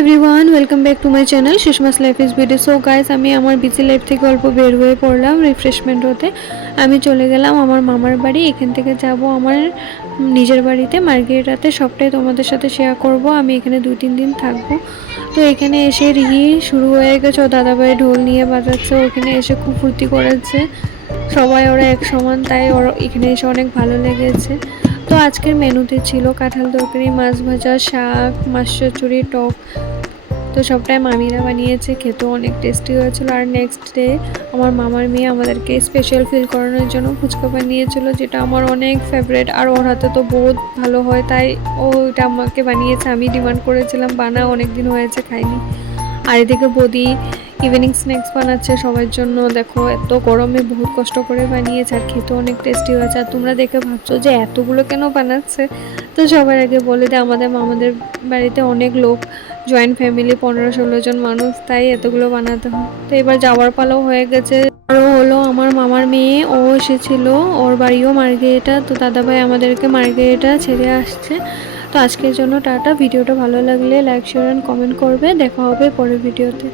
Everyone, welcome back to my channel Sushma's life is video. So guys, আমি আমার busy life থেকে অল্প বের হয়ে পড়লাম রিফ্রেশমেন্ট হতে। আমি চলে গেলাম আমার মামার বাড়ি। এখান থেকে যাব আমার নিজের বাড়িতে মার্গেরিটাতে। সবটাই তোমাদের সাথে শেয়ার করব। আমি এখানে 2-3 দিন থাকবো। তো এখানে এসে রিহি শুরু হয়ে গেছে, ও দাদাভাই ঢোল নিয়ে বাজাচ্ছে। ওখানে এসে খুব ফুর্তি করেছে সবাই, ওরা এক সমান, তাই ওরা এখানে এসে অনেক ভালো লেগেছে। তো আজকের মেনুতে ছিল কাঁঠাল তরকারি, মাছ ভাজা, শাক, মাছ চচ্চড়ি, টক। তো সবটাই মামিরা বানিয়েছে, খেতেও অনেক টেস্টি হয়েছিল। আর নেক্সট ডে আমার মামার মেয়ে আমাদেরকে স্পেশাল ফিল করানোর জন্য ফুচকা বানিয়েছিল, যেটা আমার অনেক ফেভারিট। আর ওর হাতে তো বহুত ভালো হয়, তাই ও এটা আমাকে বানিয়েছে। আমি ডিমান্ড করেছিলাম বানা, অনেক দিন হয়েছে খাইনি। আর এদিকে বৌদি ইভিনিং স্ন্যাক্স বানাচ্ছে সবার জন্য। দেখো, এত গরমে বহুত কষ্ট করে বানিয়েছে, আর খেতে অনেক টেস্টি হয়েছে। আর তোমরা দেখে ভাবছো যে এতগুলো কেন বানাচ্ছে, তো সবার আগে বলে দে আমাদের মামাদের বাড়িতে অনেক লোক, জয়েন্ট ফ্যামিলি, 15-16 জন মানুষ, তাই এতগুলো বানাতে হয়। তো এবার যাওয়ার পালাও হয়ে গেছে। আরও হলো আমার মামার মেয়ে, ও এসেছিল, ওর বাড়িও মার্গেরিটা। তো দাদাভাই আমাদেরকে মার্গেরিটা ছেড়ে আসছে। তো আজকের জন্য টাটা। ভিডিওটা ভালো লাগলে লাইক, শেয়ার অ্যান্ড কমেন্ট করবে। দেখা হবে পরের ভিডিওতে।